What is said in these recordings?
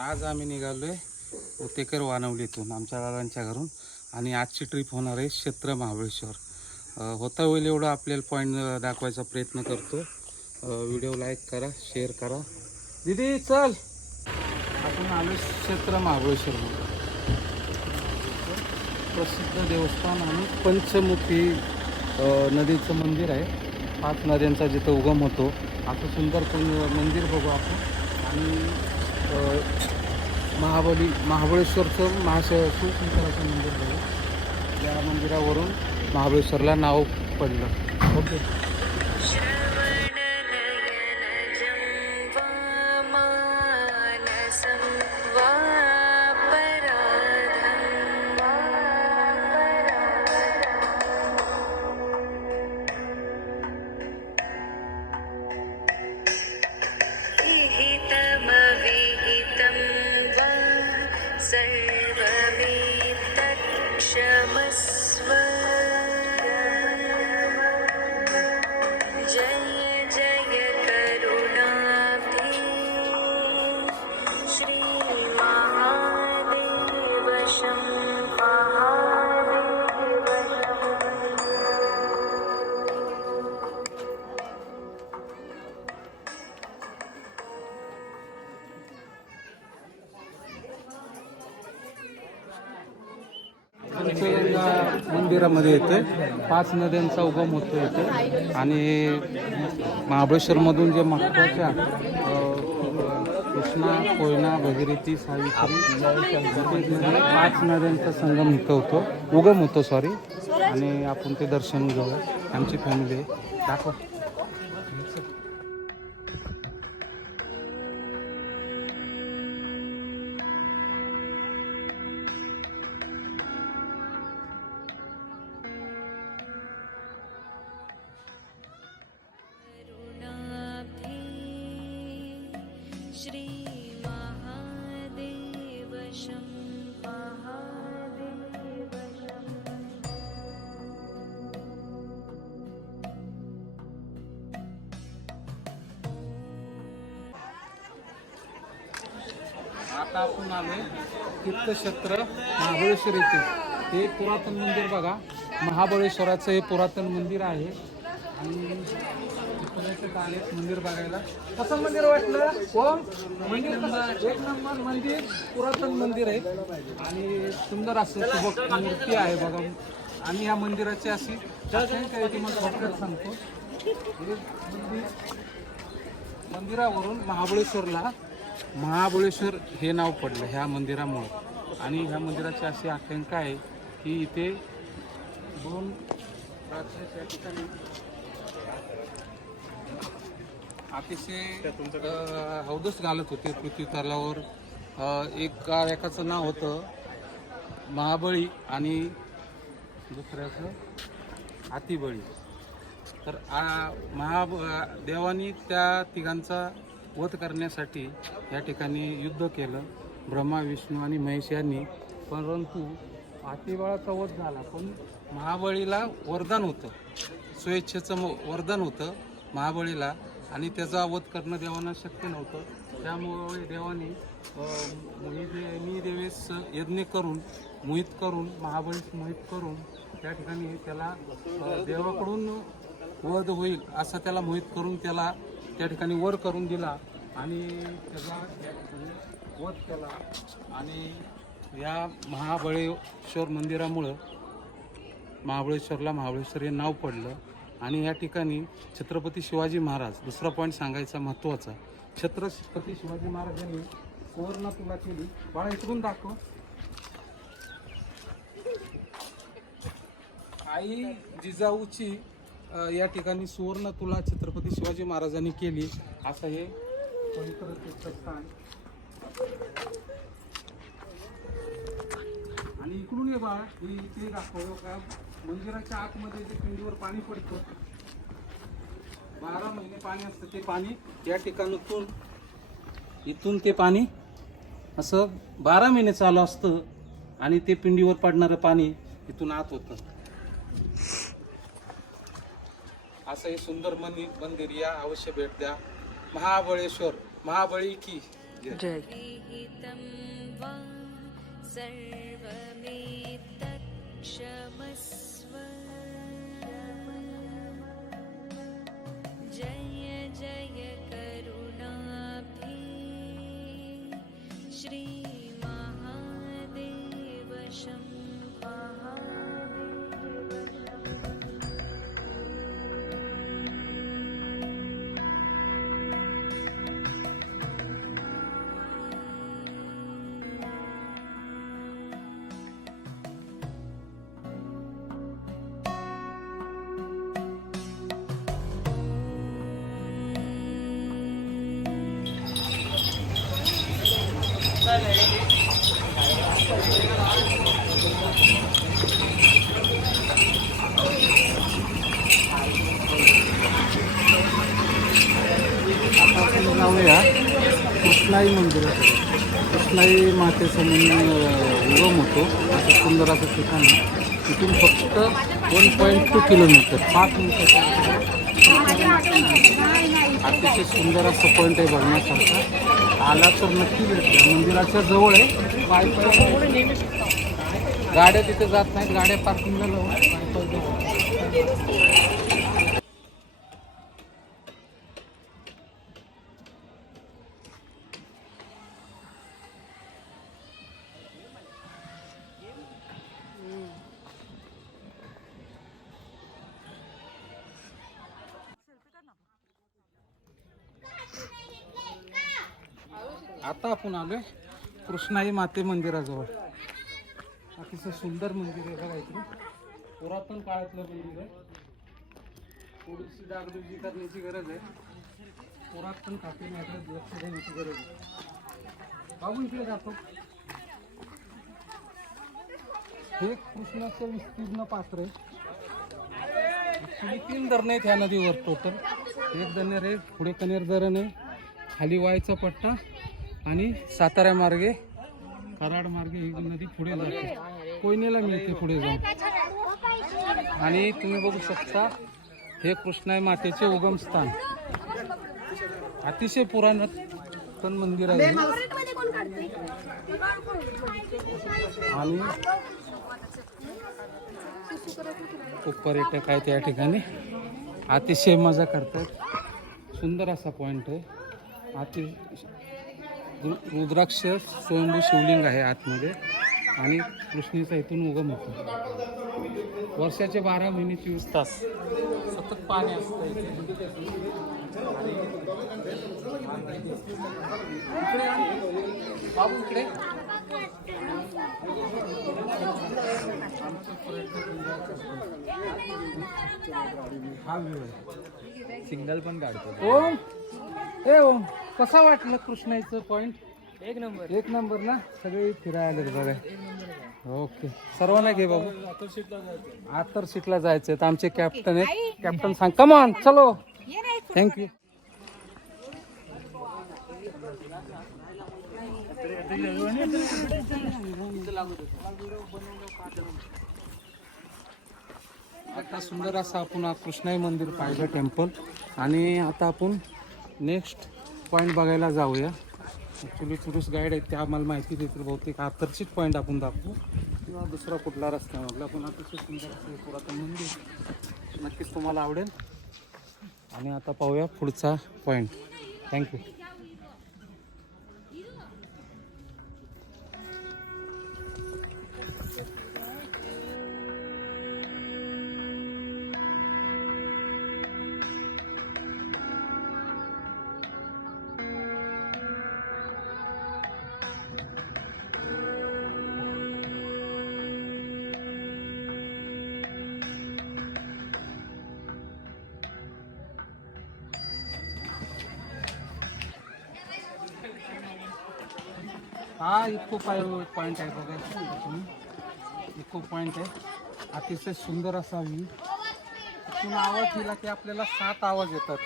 आज आम्ही निघालोय उतेकर वानवलीतून आमच्या दादांच्या घरून आणि आजची ट्रिप होणार आहे क्षेत्र महाबळेश्वर। होता होईल एवढं आपल्याला पॉईंट दाखवायचा प्रयत्न करतो। व्हिडिओ लाईक करा, शेअर करा। दीदी चल, आपण आलो क्षेत्र महाबळेश्वर प्रसिद्ध देवस्थान आणि पंचमुखी नदीचं मंदिर आहे। 5 नद्यांचा जिथं उगम होतो असं सुंदर मंदिर बघू आपण। आणि महाबळेश्वरचं शिवशंकराचं मंदिर आहे। त्या मंदिरावरून महाबळेश्वरला नाव पडलं। ओके, क्षमस्व जय जय करुणाब्धे श्री महादेव शंभो। पंचगंगा मंदिरामध्ये येते। 5 नद्यांचा उगम होतो येथे आणि महाबळेश्वरमधून जे महत्त्वाच्या कृष्णा, कोयना, भगीरथी, सावित्री 5 नद्यांचा संगम इथं होतो, उगम होतो सॉरी। आणि आपण ते दर्शन घेऊ। आमची फॅमिली आहे, दाखव। श्री महादेव शंभो। आता आपण आलोय तीर्थक्षेत्र महाबळेश्वर येथे। हे पुरातन मंदिर बघा, महाबळेश्वराचं हे पुरातन मंदिर आहे। आणि मंदिर बघायला कसं मंदिर वाटलं? मंदिर एक नंबर मंदिर, पुरातन मंदिर आहे आणि सुंदर असं सुबक मूर्ती आहे बघा। आणि या मंदिराची अशी काही तुम्हाला थोडक्यात सांगतो। मंदिरावरून महाबळेश्वर हे नाव पडलं ह्या मंदिरामुळे। आणि ह्या मंदिराची अशी आख्यायिका आहे की इथे 2 राक्षस या ठिकाणी अतिशय हौदस घालत होते पृथ्वी तलावर। एकाचं नाव होतं महाबळी आणि दुसऱ्याचं हातीबळी। तर देवानी त्या तिघांचा वध करण्यासाठी या ठिकाणी युद्ध केलं, ब्रह्मा, विष्णू आणि महेश यांनी। परंतु हातीबळाचा वध झाला, पण महाबळीला वरदान होतं, स्वेच्छेचं वरदान होतं महाबळीला, आणि त्याचा वध करणं देवांना शक्य नव्हतं। त्यामुळे देवाने देवेस यज्ञ करून महाबळीस मोहित करून त्या ठिकाणी त्याला देवाकडून वध होईल असा त्याला मोहित करून त्याला त्या ठिकाणी वर करून दिला आणि त्याचा वध केला। आणि या महाबळेश्वर मंदिरामुळं महाबळेश्वर हे नाव पडलं। आणि या ठिकाणी छत्रपती शिवाजी महाराज, दुसरा पॉईंट सांगायचा महत्त्वाचा, छत्रपती शिवाजी महाराजांनी सुवर्ण तुला केली। बाळा इकडून दाखव। आई जिजाऊची या ठिकाणी सुवर्ण तुला छत्रपती शिवाजी महाराजांनी केली, असं हे पवित्र तीर्थस्थान। आणि इकडून ये बाळा, ते दाखव का मंदिराच्या आतमध्ये जे पिंडीवर पाणी पडतं, 12 महिने पाणी असतं, ते पाणी या ठिकाणातून इथून ते पाणी असं 12 महिने चालू असतं आणि ते पिंडीवर पडणारं पाणी इथून आत होतं। असं हे सुंदर मंदिर या अवश्य भेट द्या। महाबळेश्वर, महाबळी की जय विहितं वा सर्वमेतत्क्षमस्व जय जय करुणाब्धे श्रीमहादेव शम्भः आता आपण जाऊया कृष्णाई मंदिराकडे. कृष्णाई मातेचं उगम होतो असं सुंदर असं ठिकाण आहे. तिथून फक्त 1.2 किलोमीटर 5 मिनिटाचं अतिशय सुंदर असं पॉईंट आहे बघण्यासारखा. आला तर नक्की भेट द्या. मंदिराच्या जवळ आहे. वायफाय गाड्या तिथे जात नाहीत. गाड्या पार्किंगला लावून वायफाय जवळ. आता आपण आलोय कृष्णाई माते मंदिराजवळ. अतिशय सुंदर मंदिर आहे बघा. इकडे पुरातन काळातलं मंदिर आहे. थोडीशी डागडुजी करण्याची गरज आहे. पुरातन कापीमध्ये लक्ष देण्याची गरज आहे. बाबू इकडे जातो. हे कृष्णाचं विस्तीर्ण पात्र आहे. ॲक्च्युली 3 धरणं आहेत ह्या नदीवर टोटल. एक धरण आहे, पुढे कनेर धरण आहे, खाली वायचा पट्टा आणि सातारा मार्गे कराड मार्गे ही नदी पुढे जाते. कोयनेला मिळते पुढे जाऊन. आणि तुम्ही बघू शकता हे कृष्णाई मातेचे उगमस्थान. अतिशय पुरातन मंदिर आहे. आणि खूप पर्यटक आहेत या ठिकाणी. अतिशय मजा करतात. सुंदर असा पॉईंट आहे. रुद्राक्ष स्वयंभू शिवलिंग आहे आतमध्ये. आणि कृष्णेचा इथून उगम होतो. वर्षाचे 12 महिने 24 तास सतत पाणी असतं इथे. बाबू इकडे हा व्ह्यू आहे. सिंगल पण काढतो. ओम ए ओम कसा वाटलं कृष्णाईचं पॉइंट? एक नंबर. एक नंबर ना. सगळे फिरायला आले बघा. ओके सर्वांना घे बाबू. आतर सीटला जायचंय. तर आमचे कॅप्टन आहेत. कॅप्टन सांग कम ऑन चलो. थँक्यू. आता सुंदर असं आपण कृष्णाई मंदिर पाहिलं टेम्पल. आणि आता आपण नेक्स्ट पॉईंट बघायला जाऊया. ॲक्च्युली टुरिस्ट गाईड आहेत ते आम्हाला माहिती देतील. बहुतेक आतरचीच पॉईंट आपण दाखवू किंवा दुसरा कुठला रस्त्यामधला. पण अतिशय सुंदर असं पुरातन मंदिर नक्कीच तुम्हाला आवडेल. आणि आता पाहूया पुढचा पॉईंट. थँक्यू. हा इको पॉईंट आहे बघा. इको पॉईंट आहे. अतिशय सुंदर असा व्ह्यू. इथून आवाज दिला की आपल्याला 7 आवाज येतात.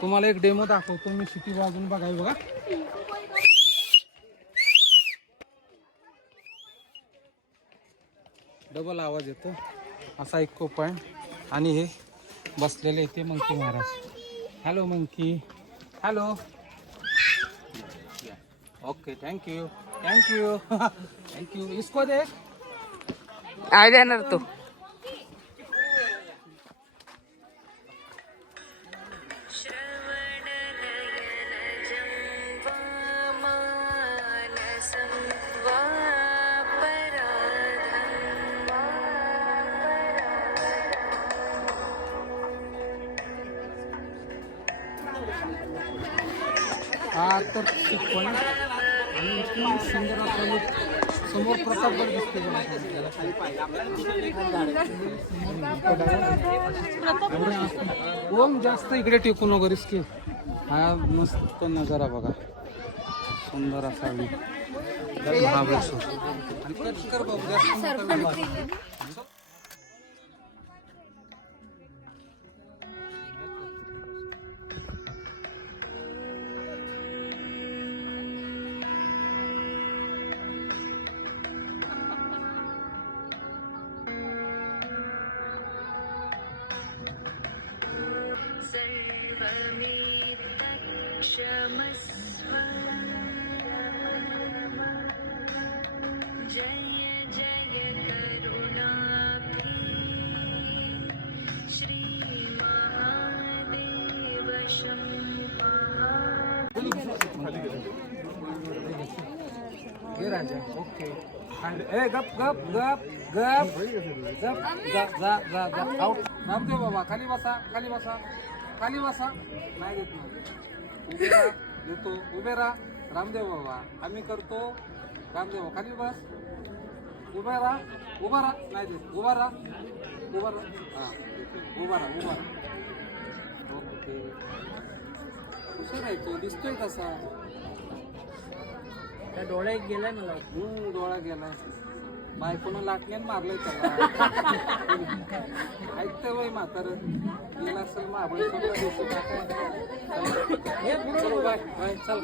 तुम्हाला एक डेमो दाखवतो मी. शिटी वाजून बघाय बघा. डबल आवाज येतो असा इको पॉईंट. आणि हे बसलेले इथे monkey Maharaj. Hello monkey. Hello. Okay thank you thank you thank you इसको दे आहे देणार तो. श्रवणनयनजं वामानसं हा तर पॉईंट आणि इतकी सुंदर आपल्याला समोर प्रतापगड दिसते ओम जास्त इकडे टेकू नको रिस्की. हा मस्त नजारा बघा सुंदर असा महाबळेश्वर आणि कट कर बाबू जास्त मोठा नाही. सर्वमेतत्क्षमस्व जय जय करुणाब्धे श्रीमहादेव शम्भः हे राजा ओके ए गप गप गप गप गप जा जा जा जा आउट रामदेव बाबा खाली बसा खाली बसा खाली बसा नाही देत नाही उभे राहा देतो उभे राहा रामदेव बाबा आम्ही करतो रामदेव खाली बस उभा राहा नाही देत उभा राहा हां उभा राहा ओके कुठे राहतो दिसतोय कसा त्या डोळ्यात गेलाय मला. डोळा गेलाय बायकोनं लाटण्यान मारलंय त्याला ऐकतंय वय म्हातार गेला असेल महाबळेश्वरला दिसत हे पुढे बाय बाय चल